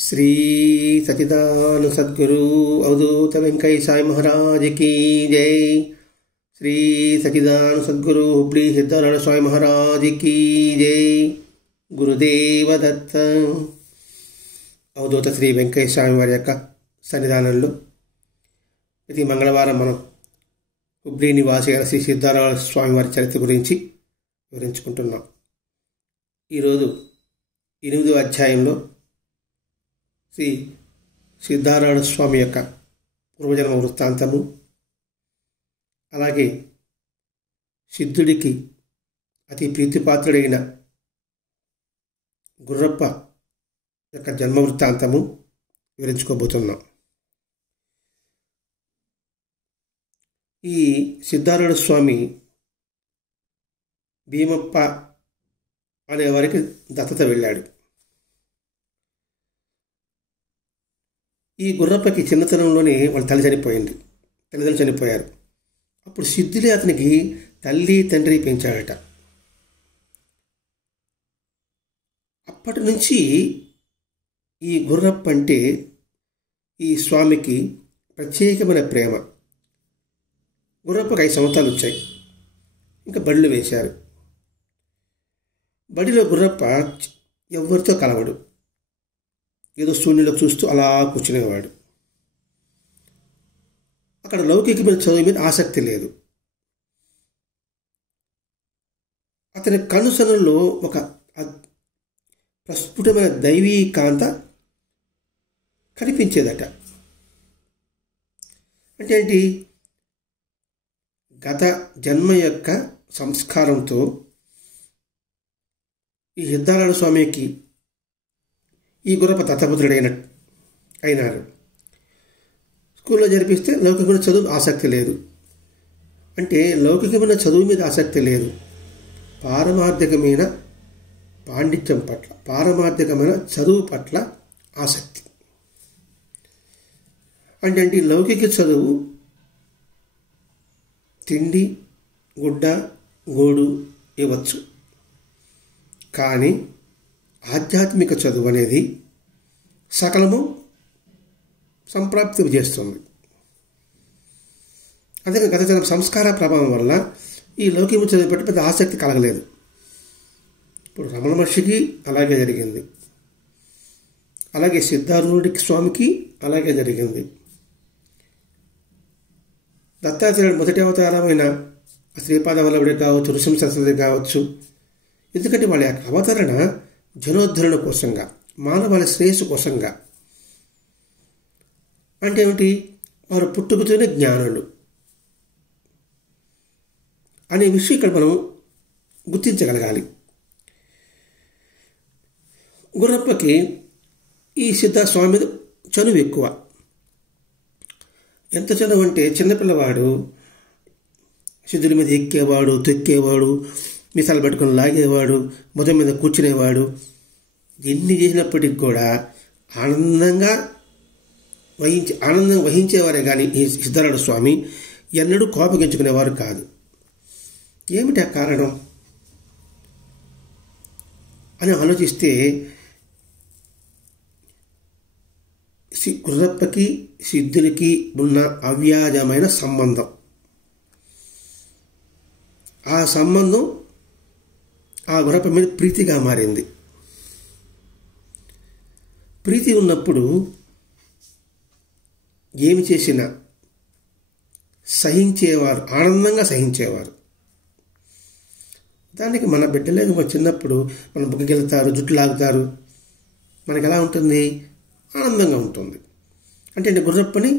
श्री सच्चिदानंद सद्गुरु अवधूत वेंकैया साई महाराज की जय। श्री सच्चिदानंद सद्गुरु हुब्ली सिद्धारायण स्वामी महाराज की जय। गुरुदेव दत्त। అవధూత శ్రీ వెంకయ్య స్వామి వారి యొక్క సన్నిధానంలో ప్రతి మంగళవారం మనం హుబ్లీ నివాసి అయిన శ్రీ సిద్ధారాయణ స్వామి వారి చరిత్ర గురించి వివరించుకుంటున్నాం. ఈరోజు 8వ అధ్యాయంలో శ్రీ సిద్ధారాయణ స్వామి యొక్క పూర్వజన్మ వృత్తాంతము, అలాగే సిద్ధుడికి అతి ప్రీతిపాత్రుడైన గుర్రప్ప యొక్క జన్మ వృత్తాంతము వివరించుకోబోతున్నాం. ఈ సిద్ధారాయణ స్వామి భీమప్ప అనే వారికి దత్తత వెళ్ళాడు. ఈ గుర్రప్పకి చిన్నతనంలోనే వాళ్ళ తల్లిదండ్రులు చనిపోయారు. అప్పుడు సిద్ధుడే అతనికి తల్లి తండ్రి పెంచాడట. అప్పటి నుంచి ఈ గుర్రప్ప అంటే ఈ స్వామికి ప్రత్యేకమైన ప్రేమ. గుర్రప్పకి 5 సంవత్సరాలు వచ్చాయి. ఇంకా బడిలో వేశారు. బడిలో గుర్రప్ప ఎవరితో కలవడు. ఏదో శూన్యంలో చూస్తూ అలా కూర్చునేవాడు. అక్కడ లౌకికమైన చదువు మీద ఆసక్తి లేదు. అతని కనుసనల్లో ఒక ప్రస్ఫుటమైన దైవీ కాంత కనిపించేదట. అంటే ఏంటి? గత జన్మ యొక్క సంస్కారంతో ఈ సిద్ధారాయణ స్వామికి ఈ గుర్రప్ప అయినారు. స్కూల్లో జరిపిస్తే లౌకికమైన చదువు ఆసక్తి లేదు. అంటే లౌకికమైన చదువు మీద ఆసక్తి లేదు, పారమార్థికమైన పాండిత్యం పట్ల, పారమార్థికమైన చదువు పట్ల ఆసక్తి. అంటే లౌకిక చదువు తిండి, గుడ్డ, గూడు ఇవ్వచ్చు, కానీ ఆధ్యాత్మిక చదువు అనేది సకలము సంప్రాప్తి చేస్తుంది. అందుకే గత జన్మ సంస్కార ప్రభావం వల్ల ఈ లౌకిక చదువు పట్ల పెద్ద ఆసక్తి కలగలేదు. ఇప్పుడు రమణ మహర్షికి అలాగే జరిగింది, అలాగే సిద్ధారూఢుడికి స్వామికి అలాగే జరిగింది. దత్తాత్రేయుడు మొదటి అవతారమైన శ్రీపాద వల్లభుడి కావచ్చు, నృసింహ సరస్వతి కావచ్చు. ఎందుకంటే వాళ్ళ యొక్క అవతరణ జనోద్ధరణ కోసంగా, మానవాళి శ్రేయస్సు కోసంగా. అంటే ఏమిటి? వారు పుట్టుకతోనే జ్ఞానులు అనే విషయం ఇక్కడ మనం గుర్తించగలగాలి. గుర్రప్పకి ఈ సిద్ధాస్వామి మీద చనువు ఎక్కువ. ఎంత చనువు అంటే చిన్నపిల్లవాడు సిద్ధుడి మీద ఎక్కేవాడు, తొక్కేవాడు, మిసాలు పట్టుకొని లాగేవాడు, మొదటి మీద కూర్చునేవాడు. ఎన్ని చేసినప్పటికి కూడా ఆనందం వహించేవారే కానీ ఈ సిద్ధారాయణ స్వామి ఎన్నడూ కోపగించుకునేవారు కాదు. ఏమిటి ఆ కారణం అని ఆలోచిస్తే, గుర్రప్పకి సిద్ధుడికి ఉన్న అవ్యాజమైన సంబంధం. ఆ సంబంధం ఆ గుర్రప్ప మీద ప్రీతిగా మారింది. ప్రీతి ఉన్నప్పుడు ఏమి చేసినా సహించేవారు, ఆనందంగా సహించేవారు. దానికి మన బిడ్డలేదు చిన్నప్పుడు మన బుక్కకి వెళ్తారు, జుట్టు లాగుతారు, మనకి ఎలా ఉంటుంది? ఆనందంగా ఉంటుంది. అంటే గుర్రప్పని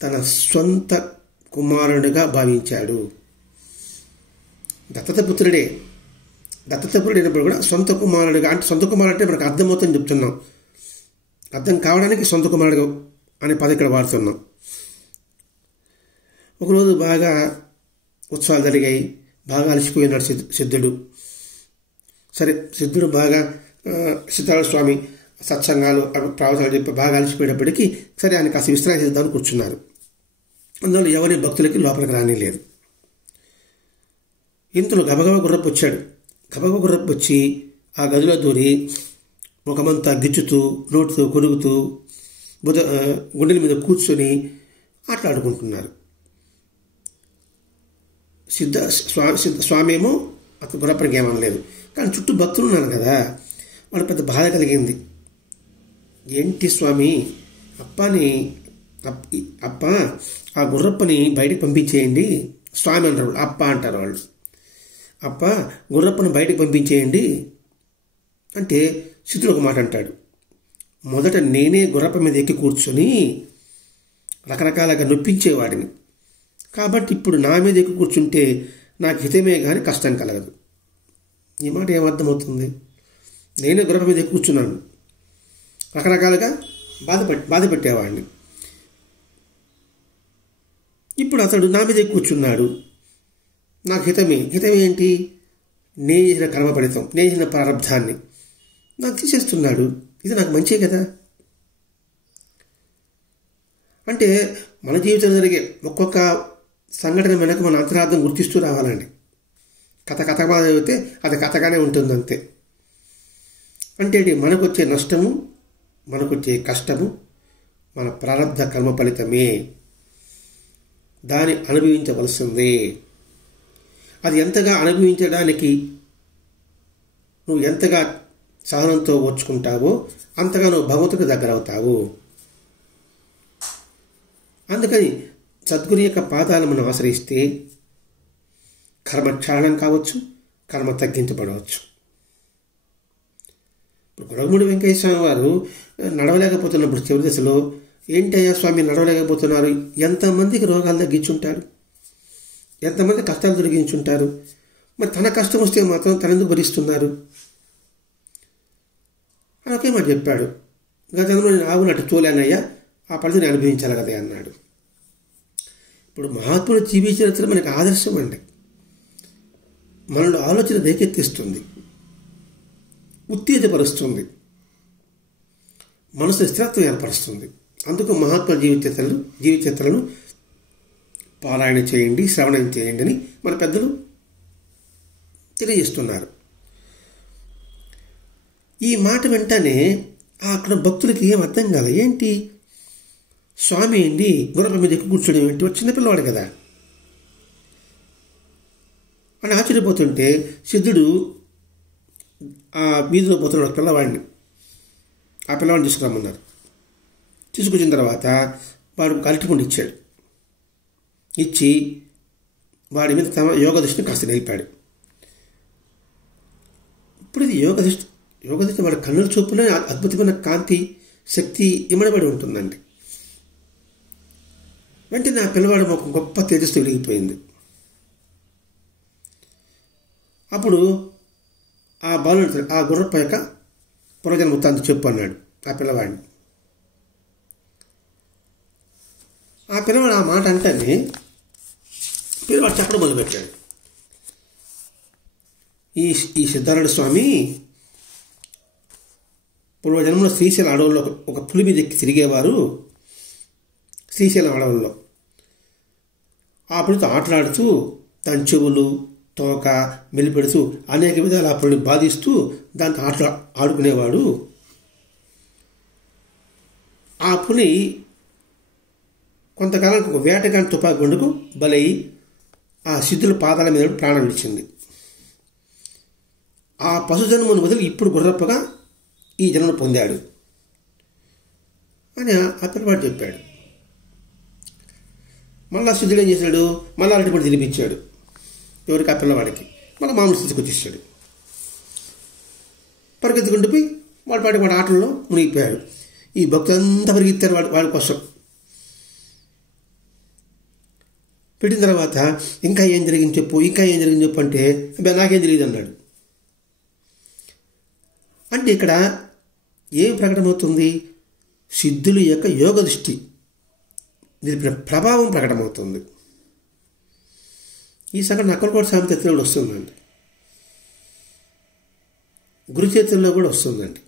తన సొంత కుమారుడిగా భావించాడు. దత్తపుత్రుడే. దత్తపుత్రుడు అయినప్పుడు కూడా సొంత కుమారుడిగా, అంటే సొంత కుమారుడు అంటే మనకు అర్థమవుతుందని చెప్తున్నాం. అర్థం కావడానికి సొంత కుమారుడు అనే పదం ఇక్కడ వాడుతున్నాం. ఒకరోజు బాగా ఉత్సవాలు జరిగాయి, బాగా అలసిపోయినాడు సిద్ధుడు. సరే, సిద్ధుడు బాగా సిద్ధారాయణ స్వామి సత్సంగాలు ప్రవచనాలు చెప్పి బాగా అలసిపోయేటప్పటికీ సరే ఆయన కాస్త విశ్రాంతి చేద్దామని కూర్చున్నారు. అందువల్ల ఎవరి భక్తులకి లోపలికి రానిలేదు. ఇంతలో గబగబా గుర్రపు వచ్చాడు. గబగబా గుర్రపు వచ్చి ఆ గదిలో దూరి ముఖమంతా గిచ్చుతూ నోటితో కొరుకుతూ గుండెల మీద కూర్చొని ఆటలాడుకుంటున్నారు. స్వామి ఏమో అతను గుర్రప్పనికి ఏమనలేదు, కానీ చుట్టూ భక్తులు ఉన్నారు కదా, వాడు పెద్ద బాధ కలిగింది. ఏంటి స్వామి, అప్ప ఆ గుర్రప్పని బయటికి పంపించేయండి. స్వామి అంటారు, అప్ప అంటారు వాళ్ళు. అప్ప గుర్రప్పని బయటికి పంపించేయండి అంటే సిద్ధుడు ఒక మాట అంటాడు, మొదట నేనే గుర్రప్ప మీద ఎక్కి కూర్చొని రకరకాలుగా నొప్పించేవాడిని, కాబట్టి ఇప్పుడు నా మీద ఎక్కి కూర్చుంటే నాకు హితమే కానీ కష్టం కలగదు. ఈ మాట ఏమర్థమవుతుంది? నేనే గుర్రప్ప మీద ఎక్కి కూర్చున్నాను, రకరకాలుగా బాధ పెట్టేవాడిని, ఇప్పుడు అతడు నా మీద ఎక్కి కూర్చున్నాడు, నాకు హితమే ఏంటి? నేను చేసిన కర్మఫలితం, నేను చేసిన ప్రారంధాన్ని నాకు తీసేస్తున్నాడు, ఇది నాకు మంచే కదా. అంటే మన జీవితంలో జరిగే ఒక్కొక్క సంఘటన వెనక మన అంతరార్థం గుర్తిస్తూ రావాలండి. కథగా చదివితే అది కథగానే ఉంటుంది అంతే. అంటే మనకు వచ్చే నష్టము, మనకు వచ్చే కష్టము మన ప్రారంధ కర్మ ఫలితమే, దాన్ని అనుభవించవలసిందే. అది ఎంతగా అనుభవించడానికి నువ్వు ఎంతగా సహనంతో ఓర్చుకుంటావో అంతగా నువ్వు భగవంతుడికి దగ్గర అవుతావు. అందుకని సద్గురు యొక్క పాదాలను మనం ఆశ్రయిస్తే కర్మ క్షాళనం కావచ్చు, కర్మ తగ్గించబడవచ్చు. ఇప్పుడు గురగముడి వెంకయ్య స్వామి వారు నడవలేకపోతున్నప్పుడు చివరి దశలో, ఏంటయ్యా స్వామి నడవలేకపోతున్నారు, ఎంతమందికి రోగాలు తగ్గించుంటారు, ఎంతమంది కష్టాలు తొలగించుంటారు, మరి తన కష్టం వస్తే మాత్రం తనెందుకు భరిస్తున్నారు అని ఒకే మాట చెప్పాడు. గతంలో నేను ఆవునట్టు తోలానయ్యా, ఆ ఫలితాన్ని అనుభవించాలి కదా అన్నాడు. ఇప్పుడు మహాత్ముడు జీవించిన మనకి ఆదర్శం అండి. మనలో ఆలోచన రేకెత్తిస్తుంది, ఉత్తేజపరుస్తుంది, మనసు స్థిరత్వం ఏర్పరుస్తుంది. అందుకు మహాత్మా జీవిత పారాయణ చేయండి, శ్రవణం చేయండి అని మన పెద్దలు తెలియజేస్తున్నారు. ఈ మాట వెంటనే అక్కడ భక్తులకి ఏం అర్థం కాదు. ఏంటి స్వామి ఏంటి గుర్రప్ప మీద ఎక్కువ కూర్చోడం ఏంటి, చిన్నపిల్లవాడు కదా అని ఆశ్చర్యపోతుంటే సిద్ధుడు ఆ వీధిలో పోతున్నాడు పిల్లవాడిని. ఆ పిల్లవాడిని తీసుకురమ్మన్నారు. తీసుకొచ్చిన తర్వాత వాడు అరటిపండు ఇచ్చాడు. ఇచ్చి వాడి మీద తమ యోగ దృష్టిని కాస్త నిలిపాడు. ఇప్పుడు ఇది యోగ దృష్టి వాడి కన్నుల చూపులో అద్భుతమైన కాంతి శక్తి ఇమడబడి ఉంటుందండి. వెంటనే ఆ పిల్లవాడు ఒక గొప్ప తేజస్సు వెలిగిపోయింది. అప్పుడు ఆ బాలుడు ఆ గుర్రప్ప యొక్క పునర్జన్మ వృత్తాంతం చెప్పు అన్నాడు ఆ పిల్లవాడిని. ఆ పిల్లవాడు ఆ మాట అంటేనే పిల్లవాడు చెప్పడం మొదలుపెట్టాడు. ఈ సిద్ధారూఢ స్వామి పూర్వజన్మలో శ్రీశైలం అడవుల్లో ఒక పులి మీద ఎక్కి తిరిగేవారు. శ్రీశైలం అడవుల్లో ఆ పులితో ఆటలాడుతూ దాని చెవులు తోక మెలిపెడుతూ అనేక విధాలు ఆ పులిని బాధిస్తూ దాంతో ఆడుకునేవాడు. ఆ పులి కొంతకాలానికి ఒక వేటగాని తుపాకి గుండుకు బలై ఆ సిద్ధుల పాదాల మీద ప్రాణం విడిచింది. ఆ పశుజన్మను వదిలి ఇప్పుడు గుర్రప్పగా ఈ జన్మను పొందాడు అని ఆ పిల్లవాడు చెప్పాడు. మళ్ళా సిద్ధుడు ఏం చేశాడు, మళ్ళీ అరటిపడి తినిపించాడు. ఎవరికి? ఆ పిల్లవాడికి. మళ్ళీ మామూలు స్థితికి వచ్చేసాడు. పరిగెత్తుకుంటూ పోయి వాడి ఆటల్లో మునిగిపోయాడు. ఈ భక్తులంతా పరిగెత్తారు వాడి కోసం. పెట్టిన తర్వాత ఇంకా ఏం జరిగింది చెప్పు అంటే నాకేం జరిగింది అన్నాడు. అంటే ఇక్కడ ఏం ప్రకటమవుతుంది? సిద్ధుల యొక్క యోగ దృష్టి నిలిపిన ప్రభావం ప్రకటమవుతుంది. ఈ సంఘటన అక్కలకోట స్వామి చరిత్రలో వస్తుందండి, గురు చరిత్రలో కూడా వస్తుందండి.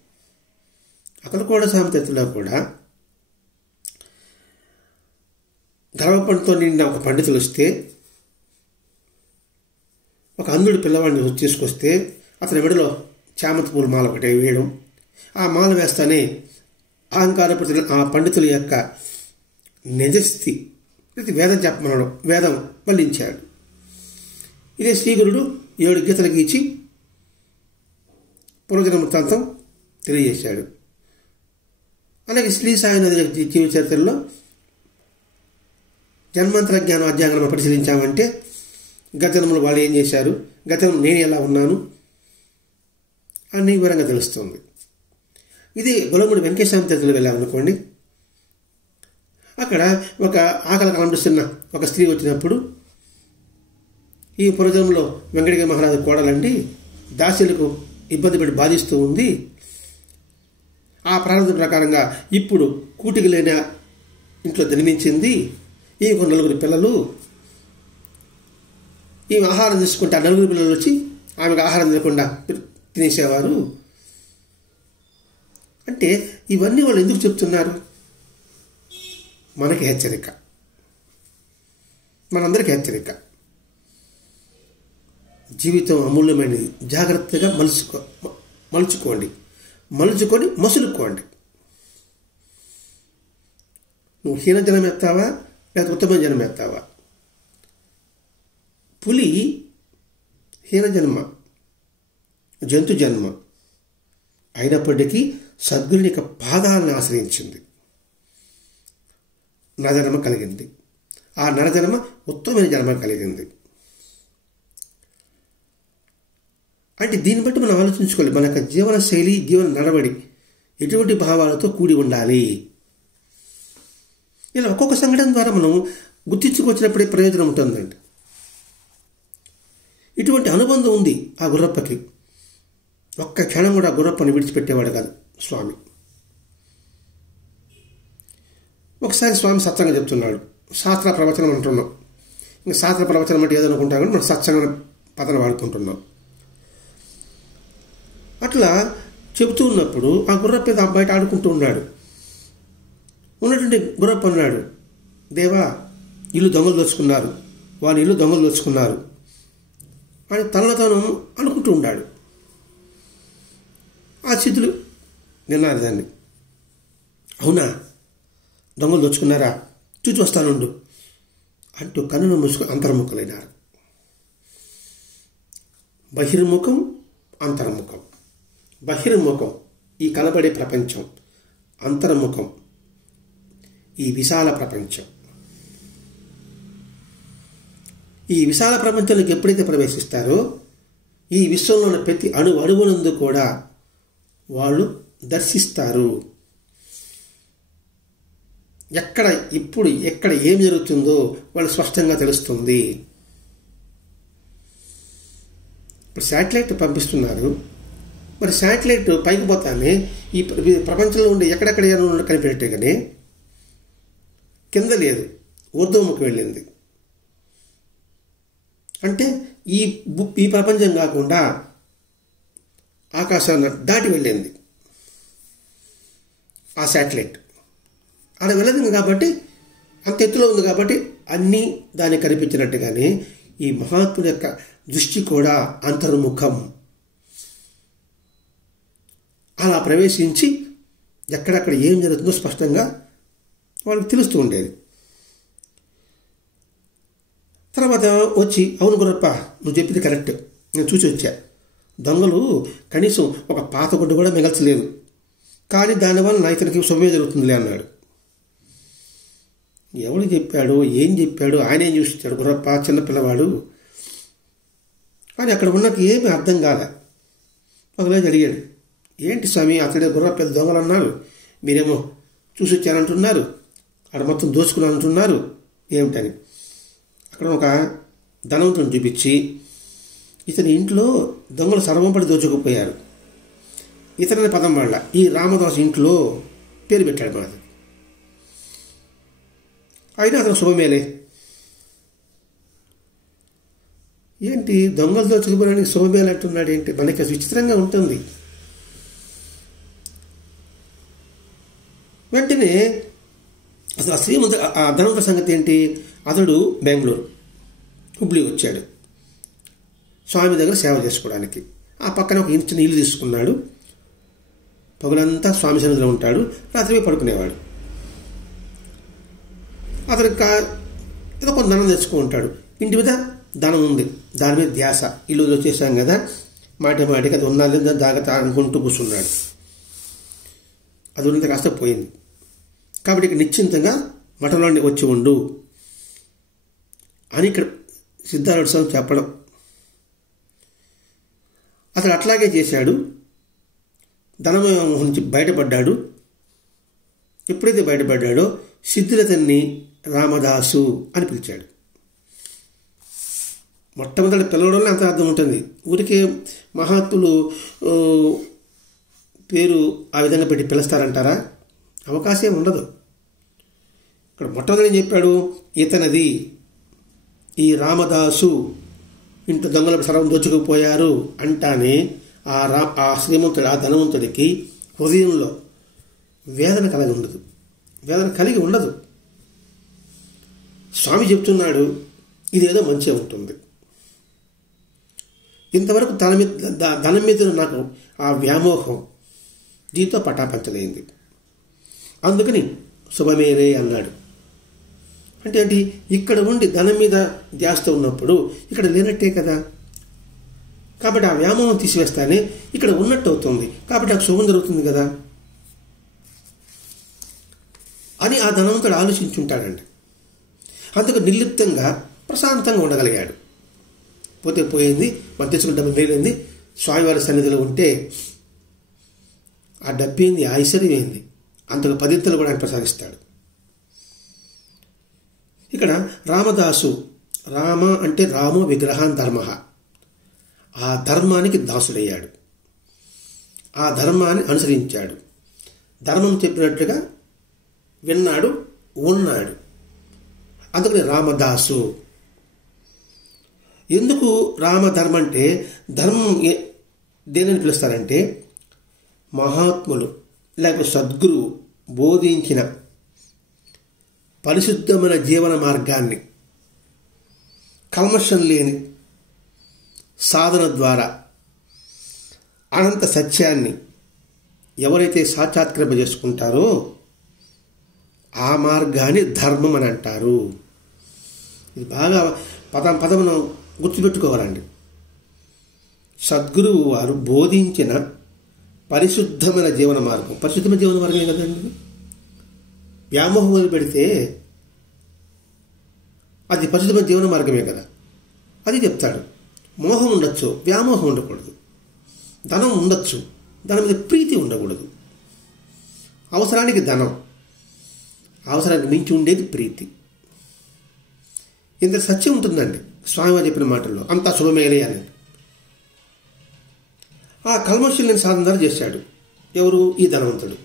అక్కలకోట స్వామి చరిత్రలో కూడా గర్వపంతో నిండిన ఒక పండితులు వస్తే, ఒక అంధుడి పిల్లవాడిని తీసుకొస్తే అతని మెడలో చామంతి పూల మాల ఒకటి వేయడం, ఆ మాల వేస్తానే అహంకారపడుతున్న ఆ పండితుల యొక్క నిజస్థితి వేదం చెప్పమన్నాడు, వేదం వల్లించాడు. ఇదే శ్రీగురుడు 7 గీతలు గీచి పూర్వజన్మ వృత్తాంతం తెలియజేశాడు. అలాగే శ్రీ సాయినాథ్ జీవిత చరిత్రలో జన్మాంతర జ్ఞానం అధ్యాయం మనం పరిశీలించామంటే గత జన్మలో వాళ్ళు ఏం చేశారు, గతం నేను ఎలా ఉన్నాను అన్ని వివరంగా తెలుస్తుంది. ఇది గొల్లమూడి వెంకటేశ్వర చరిత్రలో వెళ్ళామనుకోండి, అక్కడ ఒక ఆకలి కనిపిస్తున్న ఒక స్త్రీ వచ్చినప్పుడు ఈ పూర్వజన్మలో వెంకటగిరి మహారాజు కోడలండి దాసీలకు ఇబ్బంది పెట్టి బాధిస్తూ ఉంది. ఆ ప్రారంభం ప్రకారంగా ఇప్పుడు కూటికి లేని ఇంట్లో జన్మించింది. ఈ 4 పిల్లలు, ఈమె ఆహారం తీసుకుంటే ఆ 4 పిల్లలు వచ్చి ఆమెకు ఆహారం తినకుండా తినేసేవారు. అంటే ఇవన్నీ వాళ్ళు ఎందుకు చెప్తున్నారు? మనకి హెచ్చరిక, మనందరికీ హెచ్చరిక. జీవితం అమూల్యమైనది, జాగ్రత్తగా మలుచుకొని మసులుకోండి. నువ్వు హీన జనం ఎత్తావా లేకపోతే ఉత్తమ జనం ఎత్తావా? పులి హీన జన్మ, జంతు జన్మ అయినప్పటికీ సద్గురుని యొక్క పాదాలను ఆశ్రయించింది, నరజన్మ కలిగింది. ఆ నరజన్మ ఉత్తమమైన జన్మ కలిగింది. అంటే దీన్ని బట్టి మనం ఆలోచించుకోవాలి, మన యొక్క జీవన శైలి, జీవన నడవడి ఎటువంటి భావాలతో కూడి ఉండాలి. ఇలా ఒక్కొక్క సంఘటన ద్వారా మనం గుర్తించుకొచ్చినప్పుడే ప్రయోజనం ఉంటుందండి. ఇటువంటి అనుబంధం ఉంది ఆ గుర్రప్పకి. ఒక్క క్షణం కూడా గుర్రప్పని విడిచిపెట్టేవాడు కాదు స్వామి. ఒకసారి స్వామి సత్సంగం చెప్తున్నాడు, శాస్త్ర ప్రవచనం అంటున్నాం. ఇంకా శాస్త్ర ప్రవచనం అంటే ఏదనుకుంటాం కానీ మనం సత్సంగ పదన వాడుకుంటున్నాం. అట్లా చెబుతూ ఉన్నప్పుడు ఆ గుర్రప్ప బయట ఆడుకుంటూ ఉన్నాడు. ఉన్నటువంటి గుర్రప్ప అన్నాడు, దేవా ఇల్లు దొంగలు దోచుకున్నారు, వాళ్ళ ఇల్లు దొంగలు దోచుకున్నారు అని తనలో తాను అనుకుంటూ ఉన్నాడు. ఆ సిద్ధులు విన్నారు దాన్ని. అవునా, దొంగలు దోచుకున్నారా, చూచి వస్తానుండు అంటూ కన్నును మూసుకొని అంతర్ముఖులైనారు. బహిర్ముఖం, అంతర్ముఖం. బహిర్ముఖం ఈ కనబడే ప్రపంచం, అంతర్ముఖం ఈ విశాల ప్రపంచం. ఈ విశాల ప్రపంచంలోకి ఎప్పుడైతే ప్రవేశిస్తారో ఈ విశ్వంలో ఉన్న ప్రతి అణువునందు కూడా వాళ్ళు దర్శిస్తారు. ఎక్కడ ఏం జరుగుతుందో వాళ్ళు స్పష్టంగా తెలుస్తుంది. ఇప్పుడు శాటిలైట్ పంపిస్తున్నారు. మరి శాటిలైట్ పైకి పోతానే ఈ ప్రపంచంలో ఉండే ఎక్కడెక్కడ ఏమైనా కనిపెట్టే కానీ కింద లేదు, ఊర్ధ్వముఖి వెళ్ళింది. అంటే ఈ ప్రపంచం కాకుండా ఆకాశాన్ని దాటి వెళ్ళింది ఆ శాటిలైట్. ఆడ వెళ్ళదు కాబట్టి అంత ఎత్తులో ఉంది కాబట్టి అన్నీ దాన్ని కనిపించినట్టుగానే ఈ మహాత్ముడి యొక్క దృష్టి కూడా అంతర్ముఖం. అలా ప్రవేశించి ఎక్కడెక్కడ ఏం జరుగుతుందో స్పష్టంగా వాళ్ళకి తెలుస్తూ ఉండేది. తర్వాత వచ్చి, అవును గురప్ప నువ్వు చెప్పింది కరెక్ట్, నేను చూసి వచ్చా, దొంగలు కనీసం ఒక పాత గుడ్డ కూడా మిగల్చలేదు, కానీ దానివల్ల నా ఇతనికి శుభమే జరుగుతుందిలే అన్నాడు. ఎవడు చెప్పాడు, ఏం చెప్పాడు, ఆయన ఏం చూసించాడు గురప్ప, చిన్నపిల్లవాడు కానీ అక్కడ ఉన్నకి ఏమీ అర్థం కాలే. ఒకరోజు అడిగాడు, ఏంటి స్వామి అతడే గుర్రప్ప పెద్ద దొంగలు అన్నారు, మీరేమో చూసి వచ్చారంటున్నారు, అక్కడ మొత్తం దోచుకున్నారంటున్నారు ఏమిటని. అక్కడ ఒక ధనవంతుని చూపించి, ఇతని ఇంట్లో దొంగలు సర్వంపడి దోచుకుపోయారు, ఇతని పదం వాళ్ళ ఈ రామదాసు ఇంట్లో పేరు పెట్టాడు మనది, అయినా అతను శుభమేలే. ఏంటి దొంగలు దోచుకుపోయడానికి శుభమేలు అంటున్నాడు ఏంటి? మనకి విచిత్రంగా ఉంటుంది. వెంటనే అసలు ఆ శ్రీమంత ఆ ధనవంతుల సంగతి ఏంటి? అతడు బెంగళూరు హుబ్లీ వచ్చాడు స్వామి దగ్గర సేవ చేసుకోవడానికి. ఆ పక్కన ఒక చిన్న ఇల్లు తీసుకున్నాడు. పగులంతా స్వామి సన్నిధిలో ఉంటాడు, రాత్రి పడుకునేవాడు. అతనికి ఏదో కొంత ధనం తెచ్చుకుంటాడు. ఇంటి మీద ధనం ఉంది, దాని మీద ధ్యాస. ఇల్లు వచ్చేసాం కదా, మాటికి అది ఉండాలి జాగ్రత్త అనుకుంటూ కూర్చున్నాడు. అది ఉన్నంత కాస్త పోయింది. కాబట్టి ఇక్కడ నిశ్చింతంగా మఠంలోనే వచ్చి ఉండు అని ఇక్కడ సిద్ధారూఢ స్వామి చెప్పడం. అతడు అట్లాగే చేశాడు. ధనం నుంచి బయటపడ్డాడు. ఎప్పుడైతే బయటపడ్డాడో సిద్ధులతన్ని రామదాసు అని పిలిచాడు. మొట్టమొదటి పిలవడంలో అంత అర్థం ఉంటుంది. ఊరికే మహాత్ములు పేరు ఆ విధంగా పెట్టి పిలుస్తారంటారా? అవకాశం ఉండదు. ఇక్కడ మొట్టమొదటి ఏం చెప్పాడు, ఇతనది ఈ రామదాసు ఇంత దొంగల సర్వం దోచుకుపోయారు అంటానే ఆ శ్రీమంతుడు, ఆ ధనవంతుడికి హృదయంలో వేదన కలిగి ఉండదు. స్వామి చెప్తున్నాడు, ఇదేదో మంచిగా ఉంటుంది. ఇంతవరకు ధనం మీద నాకు ఆ వ్యామోహం దీంతో పటాపంచలైంది. అందుకని శుభమేరే అన్నాడు. అంటే ఏంటి, ఇక్కడ ఉండి ధనం మీద ధ్యాసతో ఉన్నప్పుడు ఇక్కడ లేనట్టే కదా. కాబట్టి ఆ వ్యామోహం తీసివేస్తానే ఇక్కడ ఉన్నట్టు అవుతుంది. కాబట్టి నాకు శుభం జరుగుతుంది కదా అని ఆ ధనవంతుడు ఆలోచించుంటాడండి. అందుకు నిర్లిప్తంగా ప్రశాంతంగా ఉండగలిగాడు. పోతే పోయింది, మనం తెచ్చుకున్న డబ్బు మేలైంది, స్వామివారి సన్నిధిలో ఉంటే ఆ డబ్బేంది, ఆ ఐశ్వర్యం ఏంది, అంతకు పదింతలు కూడా ఆయన ప్రసాదిస్తాడు. ఇక్కడ రామదాసు, రామ అంటే రామో విగ్రహాన్ ధర్మ, ఆ ధర్మానికి దాసుడయ్యాడు. ఆ ధర్మాన్ని అనుసరించాడు. ధర్మం చెప్పినట్లుగా విన్నాడు, ఉన్నాడు. అందుకని రామదాసు. ఎందుకు రామధర్మం అంటే, ధర్మం దేనిని పిలుస్తారంటే మహాత్ములు లేకపోతే సద్గురువు బోధించిన పరిశుద్ధమైన జీవన మార్గాన్ని కల్మషం లేని సాధన ద్వారా అనంత సత్యాన్ని ఎవరైతే సాక్షాత్కరింప చేసుకుంటారో ఆ మార్గాన్ని ధర్మం అని అంటారు. ఇది బాగా పదమును గుర్తుపెట్టుకోవాలండి. సద్గురువు వారు బోధించిన పరిశుద్ధమైన జీవన మార్గం. పరిశుద్ధమైన జీవన మార్గమే కదండి. వ్యామోహం మొదలు పెడితే అది పరిశుద్ధమైన జీవన మార్గమే కదా. అది చెప్తాడు. మోహం ఉండొచ్చు, వ్యామోహం ఉండకూడదు. ధనం ఉండొచ్చు, దాని మీద ప్రీతి ఉండకూడదు. అవసరానికి ధనం, అవసరానికి మించి ఉండేది ప్రీతి. ఇంత సత్యం ఉంటుందండి స్వామివారు చెప్పిన మాటల్లో. అంతా శుభమేలే అని ఆ కల్మషుల్ని సాధన ద్వారా చేశాడు. ఎవరు? ఈ ధనవంతుడు.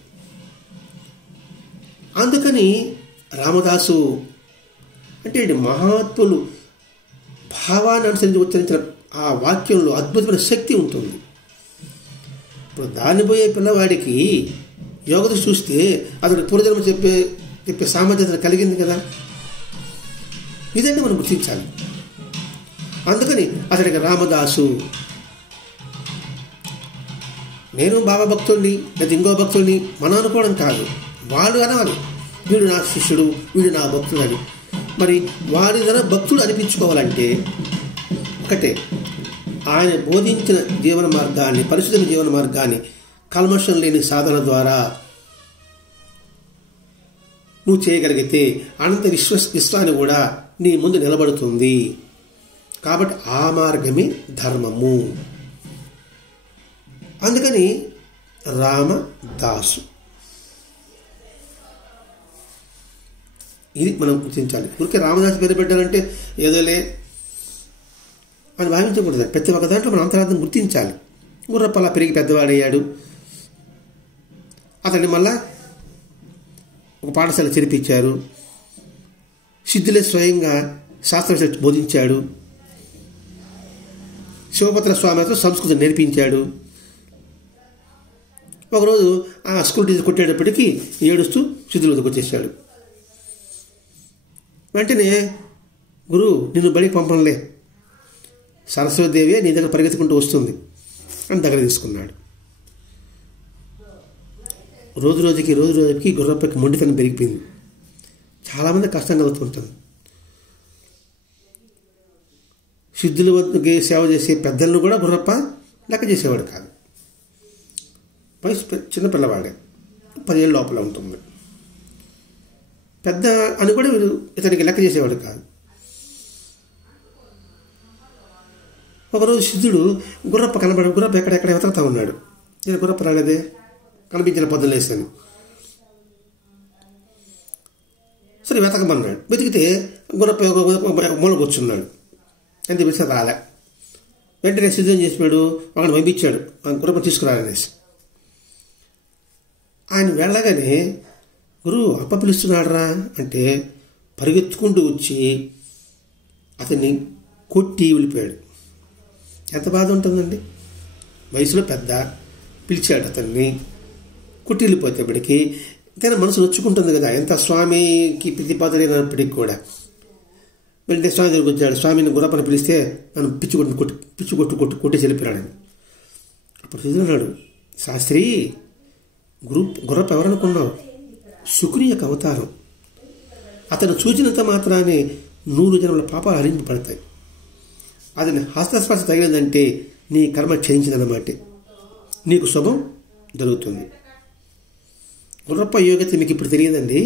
అందుకని రామదాసు అంటే మహాత్ములు భావాన్ని అనుసరించి ఉచ్చరించిన ఆ వాక్యంలో అద్భుతమైన శక్తి ఉంటుంది. ఇప్పుడు దాన్ని పోయే పిల్లవాడికి యోగత చూస్తే అతడు పూర్వజన్మ చెప్పే సామర్థ్యత కలిగింది కదా. ఇదంటే మనం గుర్తించాలి. అందుకని అతడికి రామదాసు. నేను బాబా భక్తుడిని లేదా ఇంకో భక్తుడిని మనం అనుకోవడం కాదు. వాడు అనాలి, వీడు నా శిష్యుడు, వీడు నా భక్తుడు అని. మరి వారి ద్వారా భక్తుడు అనిపించుకోవాలంటే ఒకటే, ఆయన బోధించిన జీవన మార్గాన్ని, పరిశుద్ధ జీవన మార్గాన్ని కల్మషం లేని సాధన ద్వారా నువ్వు చేయగలిగితే అనంత విశ్వాన్ని కూడా నీ ముందు నిలబడుతుంది. కాబట్టి ఆ మార్గమే ధర్మము. అందుకని రామదాసు. ఇది మనం గుర్తించాలి. ఊరికే రామదాసు పేరు పెట్టాలంటే ఏదోలే అని భావించకూడదు. ప్రతి ఒక్క దాంట్లో మనం అంతరార్థం గుర్తించాలి. గుర్రపల్లా పెరిగి పెద్దవాడయ్యాడు. అతన్ని మళ్ళా ఒక పాఠశాల చేర్పించారు. సిద్ధులే స్వయంగా శాస్త్ర బోధించాడు. శివపత్ర స్వామితో సంస్కృతం నేర్పించాడు. ఒకరోజు ఆ స్కూల్ టీచర్ కొట్టేటప్పటికీ ఏడుస్తూ సిద్ధుల వద్దకు వచ్చేసాడు. వెంటనే గురువు, నిన్ను బడికి పంపంలే, సరస్వతిదేవి నీ దగ్గర పరిగెత్తుకుంటూ వస్తుంది అని దగ్గర తీసుకున్నాడు. రోజు రోజుకి గుర్రప్పకి మొండితనం పెరిగిపోయింది. చాలామంది కష్టం కలుగుతుంటుంది. సిద్ధుల వద్దకి సేవ చేసే పెద్దలను కూడా గుర్రప్ప లెక్క చేసేవాడు కాదు. వయసు చిన్న పిల్లవాడే, 10 ఏళ్ళ లోపల ఉంటుంది. పెద్ద అని కూడా ఇతనికి లెక్క చేసేవాడు కాదు. ఒకరోజు సిద్ధుడు గుర్రప్ప గుర్రప్ప ఎక్కడెక్కడ వెతకుతా ఉన్నాడు. నేను గుర్రప్ప రాలేదే, కనిపించిన పొద్దున లేస్తాను. సరే వెతకమన్నాడు. వెతికితే గుర్రప్ప మూల కూర్చున్నాడు. ఎంత పిలిస్తే రాలే. వెంటనే సిద్ధం చేసినాడు, వాళ్ళని పంపించాడు గుర్రప్ప తీసుకురాలనేసి. ఆయన వెళ్ళగానే గురువు అప్ప పిలుస్తున్నాడు రా అంటే పరిగెత్తుకుంటూ వచ్చి అతన్ని కొట్టి వెళ్ళిపోయాడు. ఎంత బాధ ఉంటుందండి. వయసులో పెద్ద పిలిచాడు అతన్ని, కొట్టి వెళ్ళిపోతేప్పటికి కానీ మనసు నొచ్చుకుంటుంది కదా. ఎంత స్వామికి ప్రతిపాదనైనప్పటికీ కూడా. వెంటనే స్వామి దగ్గరికి వచ్చాడు. స్వామిని గుర్రప్పని పిలిస్తే నన్ను పిచ్చి కొట్టి చెల్లిపోయాడని. అప్పుడు చూస్తున్నాడు, శాస్త్రి గుర్రప్ప ఎవరనుకున్నావు? శుకుని యొక్క అవతారం. అతను చూచినంత మాత్రాన్ని 100 జన్మల పాపాలు హరింపబడతాయి. అది హస్తస్పర్శ తగిలిందంటే నీ కర్మ క్షయించిందన్నమాట, నీకు శుభం జరుగుతుంది. గుర్రప్ప యోగ్యత మీకు ఇప్పుడు తెలియదండి,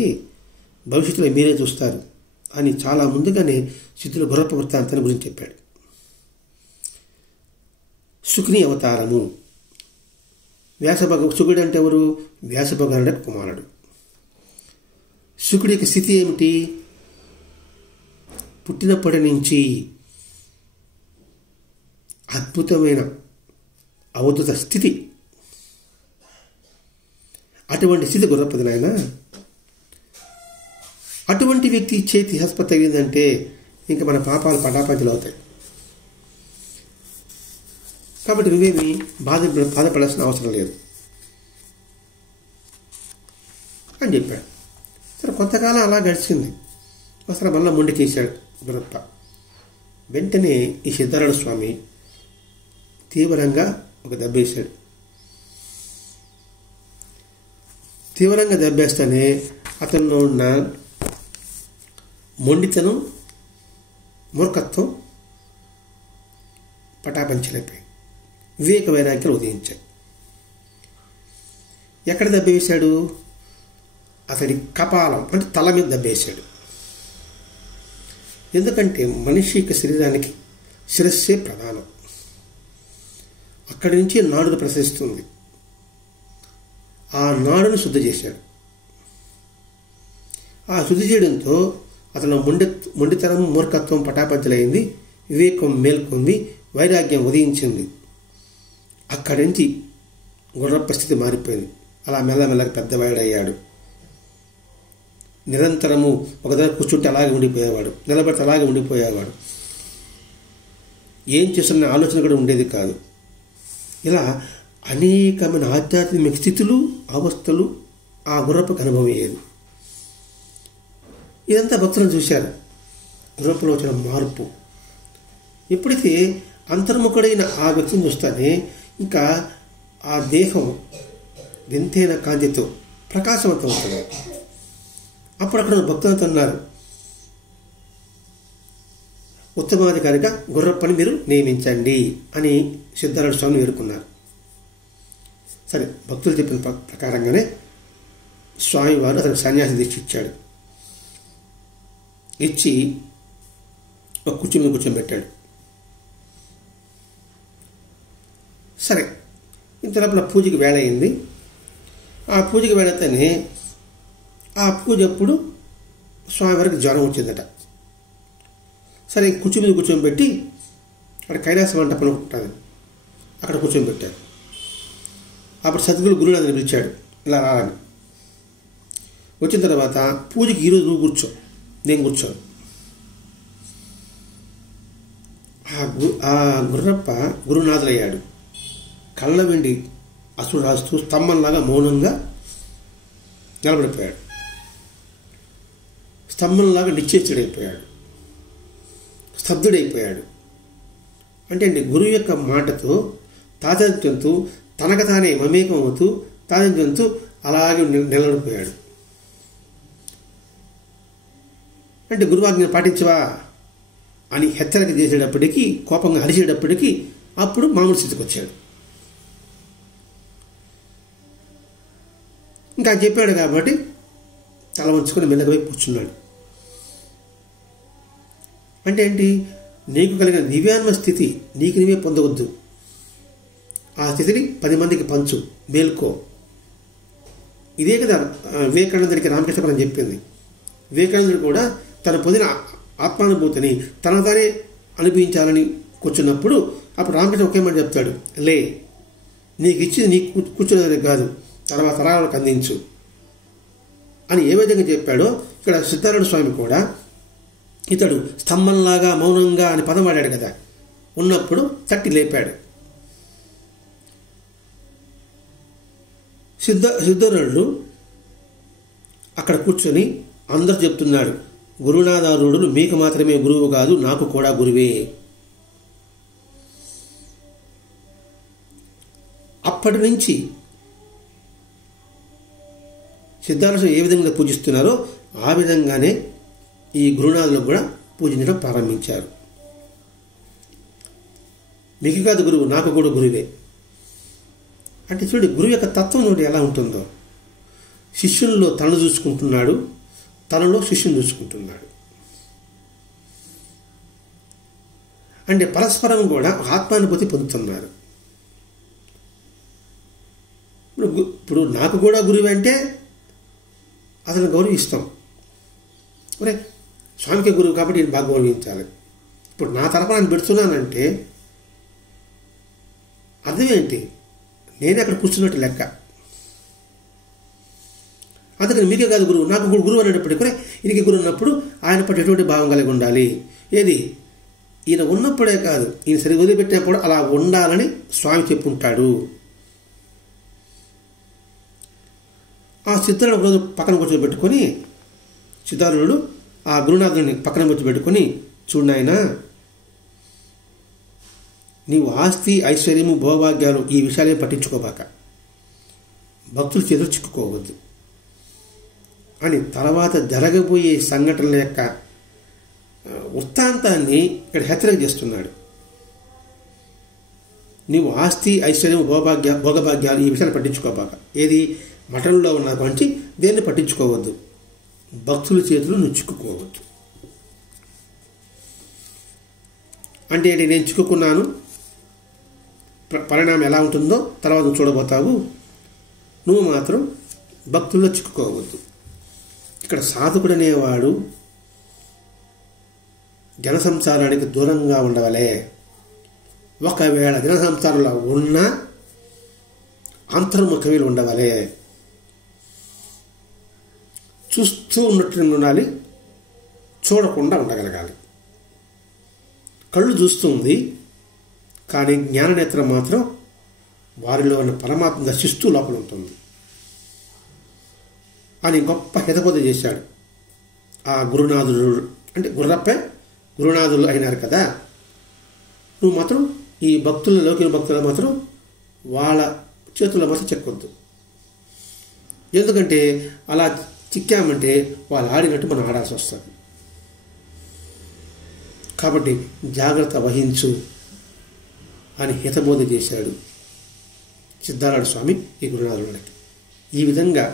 భవిష్యత్తులో మీరే చూస్తారు అని చాలా ముందుగానే సిద్ధుల గుర్రప్ప వృత్తాంతాన్ని గురించి చెప్పాడు. శుకుని అవతారము. శుకుడు అంటే ఎవరు? వ్యాసభగవానుడి కుమారుడు. శుకుడి యొక్క స్థితి ఏమిటి? పుట్టినప్పటి నుంచి అద్భుతమైన అవధూత స్థితి. అటువంటి స్థితి గుర్రప్పది నాయన. అటువంటి వ్యక్తి చేతి హస్ప తగిలిందంటే ఇంకా మన పాపాలు పటాపంచలు అవుతాయి. కాబట్టి నువ్వేమి బాధపడాల్సిన అవసరం లేదు అని చెప్పాడు. సరే కొంతకాలం అలా గడిచింది. అసలు మళ్ళీ మొండికేశాడు గుర్రప్ప. వెంటనే ఈ సిద్ధారాయణ స్వామి తీవ్రంగా ఒక దెబ్బేశాడు. తీవ్రంగా దెబ్బేస్తేనే అతనిలో ఉన్న మొండితనం, మూర్ఖత్వం పటాపంచలైపోయి వివేక వైరాగ్యాలు ఉదయించాయి. ఎక్కడ దెబ్బ వేశాడు? అతడి కపాలం అంటే తల మీద దెబ్బ వేశాడు. ఎందుకంటే మనిషి యొక్క శరీరానికి శిరస్సే ప్రధానం. అక్కడి నుంచి నాడును ప్రసరిస్తుంది. ఆ నాడును శుద్ధి చేశాడు. ఆ శుద్ధి చేయడంతో అతను మొండితనం, మూర్ఖత్వం పటాపంచలైంది, వివేకం మేల్కొంది, వైరాగ్యం ఉదయించింది. అక్కడి నుంచి గుర్రప్ప స్థితి మారిపోయింది. అలా మెల్లమెల్లగా పెద్దవాడయ్యాడు. నిరంతరము ఒక దగ్గర కూర్చుంటే అలాగే ఉండిపోయేవాడు, నిలబడితే అలాగే ఉండిపోయేవాడు. ఏం చేస్తున్న ఆలోచన కూడా ఉండేది కాదు. ఇలా అనేకమైన ఆధ్యాత్మిక స్థితులు, అవస్థలు ఆ గుర్రప్పకు అనుభవం అయ్యేది. ఇదంతా భక్తులను చూశారు. గుర్రప్పలో వచ్చిన మార్పు. ఎప్పుడైతే అంతర్ముఖుడైన ఆ వ్యక్తిని చూస్తానే ఇంకా ఆ దేహం వింతైన కాంతితో ప్రకాశవంతం అవుతుంది. అప్పుడు అక్కడ భక్తులతో అన్నారు, ఉత్తమాధికారిగా గుర్రప్పని మీరు నియమించండి అని సిద్ధారాయణ స్వామిని వేడుకున్నారు. సరే, భక్తులు చెప్పిన ప్రకారంగానే స్వామివారు అతనికి సన్యాసి దీక్ష ఇచ్చాడు. ఇచ్చి ఒక కుర్చీ మీద కూర్చోబెట్టాడు. సరే, ఇంతలోపల పూజకి వేళ అయింది. ఆ పూజకి వేళతోనే ఆ పూజ అప్పుడు స్వామివారికి జ్వరం వచ్చిందట. సరే, కుర్చీ మీద కూర్చోబెట్టి అక్కడ కైలాస మంటపం ఉంటుంది, అక్కడ కూర్చోబెట్టాడు. అప్పుడు సద్గురు గురునాథుని పిలిచాడు, ఇలా రాని. వచ్చిన తర్వాత పూజకి ఈరోజు నువ్వు కూర్చో, నేను కూర్చోను. ఆ గుర్రప్ప గురునాథులయ్యాడు. కళ్ళ వెండి అసుడు రాస్తూ స్తంభంలాగా మౌనంగా నిలబడిపోయాడు. స్తంభంలాగా నిశ్చేతుడైపోయాడు, స్తబ్దుడైపోయాడు. అంటే గురువు యొక్క మాటతో తాదాత్మ్యంతో తనకు తానే మమేకం అవుతూ తాదాత్మ్యంతో అలాగే నిలబడిపోయాడు. అంటే గురువాజ్ఞను పాటించవా అని హెచ్చరిక చేసేటప్పటికీ, కోపంగా అరిచేటప్పటికీ అప్పుడు మామూలు స్థితికి వచ్చాడు. ఇంకా చెప్పాడు కాబట్టి తల వంచుకొని మెల్లగా పోయి కూర్చున్నాడు. అంటే ఏంటి? నీకు కలిగిన దివ్యాత్మ స్థితి నీకు నీవే పొందవద్దు. ఆ స్థితిని 10 మందికి పంచు, మేల్కో. ఇదే కదా వివేకానందుడికి రామకృష్ణ చెప్పింది. వివేకానందుడు కూడా తన పొందిన ఆత్మానుభూతిని తనతానే అనుభవించాలని కూర్చున్నప్పుడు అప్పుడు రామకృష్ణ ఒకే మాట చెప్తాడు, లే, నీకు ఇచ్చింది నీకు కూర్చునేదానికి కాదు, తర్వాత తరాలకు అందించు అని ఏ విధంగా చెప్పాడో ఇక్కడ సిద్ధారూఢ స్వామి కూడా ఇతడు స్తంభంలాగా మౌనంగా అని పదం వాడాడు కదా, ఉన్నప్పుడు తట్టి లేపాడు. సిద్ధరుడు అక్కడ కూర్చొని అందరూ చెప్తున్నాడు, గురునాథారూఢులు మీకు మాత్రమే గురువు కాదు, నాకు కూడా గురువే. అప్పటి నుంచి సిద్ధార్థులు ఏ విధంగా పూజిస్తున్నారో ఆ విధంగానే ఈ గురునాథులకు కూడా పూజించడం ప్రారంభించారు. మీకు కాదు గురువు, నాకు కూడా గురువే. అంటే చూడు, గురువు యొక్క తత్వం నుండి ఎలా ఉంటుందో. శిష్యుల్లో తనను చూసుకుంటున్నాడు, తనలో శిష్యుని చూసుకుంటున్నాడు. అంటే పరస్పరం కూడా ఆత్మానుభూతి పొందుతున్నారు. ఇప్పుడు నాకు కూడా గురువు అంటే అతను గౌరవిస్తాం. ఒరే, స్వామికి గురువు కాబట్టి నేను బాగా గౌరవించాలి. ఇప్పుడు నా తరపున నేను పెడుతున్నానంటే అర్థం ఏంటి? నేనే అక్కడ కూర్చున్నట్టు లెక్క. అందుకని మీకే కాదు గురువు, నాకు గురువు అనేటప్పటికీ కూడా ఈయనకి గురువు ఉన్నప్పుడు ఆయన పట్ల ఎటువంటి భావం కలిగి ఉండాలి. ఏది ఈయన ఉన్నప్పుడే కాదు, ఈయన సరిగ్గా వదిలిపెట్టినప్పుడు అలా ఉండాలని స్వామి చెప్పుంటాడు. ఆ సిద్ధారుడు ఒకరోజు పక్కన కూర్చోబెట్టుకొని, సిద్ధారుడు ఆ గురునాథుని పక్కన కూర్చోబెట్టుకొని, చూడు ఆయన, నీవు ఆస్తి, ఐశ్వర్యము, భోగభాగ్యాలు ఈ విషయాలే పట్టించుకోబాక, భక్తుల చేతులు చిక్కుకోవద్దు అని తర్వాత జరగబోయే సంఘటనల యొక్క వృత్తాంతాన్ని ఇక్కడ హెచ్చరిక చేస్తున్నాడు. నీవు ఆస్తి, ఐశ్వర్యం, భోగభాగ్యాలు ఈ విషయాలు పట్టించుకోబాక. ఏది మఠంలో ఉన్న మంచి దేన్ని పట్టించుకోవద్దు, భక్తుల చేతులు నువ్వు చిక్కుకోవద్దు. అంటే ఏంటి? నేను చిక్కుకున్నాను, పరిణామం ఎలా ఉంటుందో తర్వాత నువ్వు చూడబోతావు, నువ్వు మాత్రం భక్తుల్లో చిక్కుకోవద్దు. ఇక్కడ సాధకుడు అనేవాడు జన సంసారానికి దూరంగా ఉండవలే. ఒకవేళ జన సంసారంలో ఉన్నా అంతర్ముఖమీలు ఉండవలే. చూస్తూ ఉన్నట్టు ఉండాలి, చూడకుండా ఉండగలగాలి. కళ్ళు చూస్తుంది కానీ జ్ఞాననేత్రం మాత్రం వారిలో ఉన్న పరమాత్మ దర్శిస్తూ లోపల ఉంటుంది అని గొప్ప హితబోధ చేశాడు ఆ గురునాథుడు. అంటే గుర్రప్పే గురునాథులు అయినారు కదా. నువ్వు మాత్రం ఈ భక్తుల, లౌకిక భక్తులు మాత్రం వాళ్ళ చేతుల్లో మాత్రం చెక్కొద్దు. ఎందుకంటే అలా చిక్కామంటే వాళ్ళు ఆడినట్టు మనం ఆడాల్సి వస్తుంది. కాబట్టి జాగ్రత్త వహించు అని హితబోధ చేశాడు సిద్ధారూఢ స్వామి ఈ గురునాథుడికి. ఈ విధంగా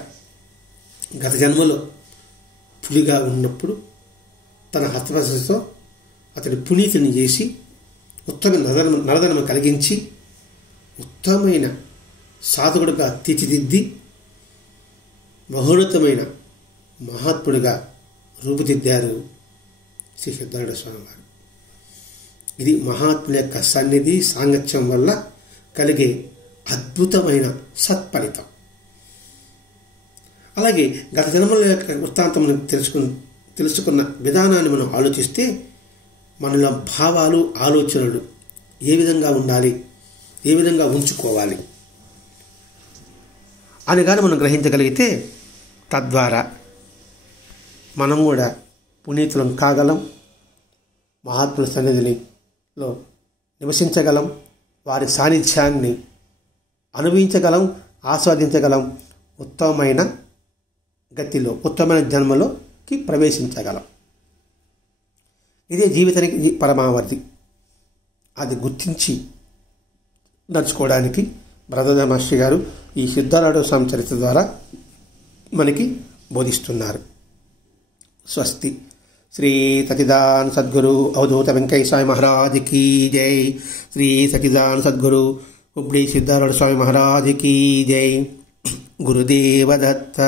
గత జన్మలో పులిగా ఉన్నప్పుడు తన హస్తవశతో అతడి పునీతిని చేసి ఉత్తమ నరదనము కలిగించి ఉత్తమమైన సాధకుడుగా తీర్చిదిద్ది మహోన్నతమైన మహాత్ముడిగా రూపుదిద్దారు శ్రీ సిద్ధారూఢ స్వామి వారు. ఇది మహాత్ముల యొక్క సన్నిధి సాంగత్యం వల్ల కలిగే అద్భుతమైన సత్ఫలితం. అలాగే గత జన్మల యొక్క వృత్తాంతం తెలుసుకున్న విధానాన్ని మనం ఆలోచిస్తే మనలో భావాలు, ఆలోచనలు ఏ విధంగా ఉండాలి, ఏ విధంగా ఉంచుకోవాలి అని కానీ మనం గ్రహించగలిగితే తద్వారా మనం కూడా పునీతులం కాగలం, మహాత్ముల సన్నిధిలో నివసించగలం, వారి సాన్నిధ్యాన్ని అనుభవించగలం, ఆస్వాదించగలం, ఉత్తమమైన గతిలో, ఉత్తమమైన జన్మలోకి ప్రవేశించగలం. ఇదే జీవితానికి పరమావధి. అది గుర్తించి నడుచుకోవడానికి భరద్వాజ మహర్షి గారు ఈ సిద్ధారూఢ స్వామి చరిత్ర ద్వారా మనకి బోధిస్తున్నారు. స్వస్తి. శ్రీ సచ్చిదానంద సద్గురు అవధూత వెంకయ్య స్వామి మహారాజ్ కీ జై. శ్రీ సచ్చిదానంద సద్గురు హుబ్లీ సిద్ధారూఢ స్వామి మహారాజ్ కీ జై. గురుదేవ దత్త.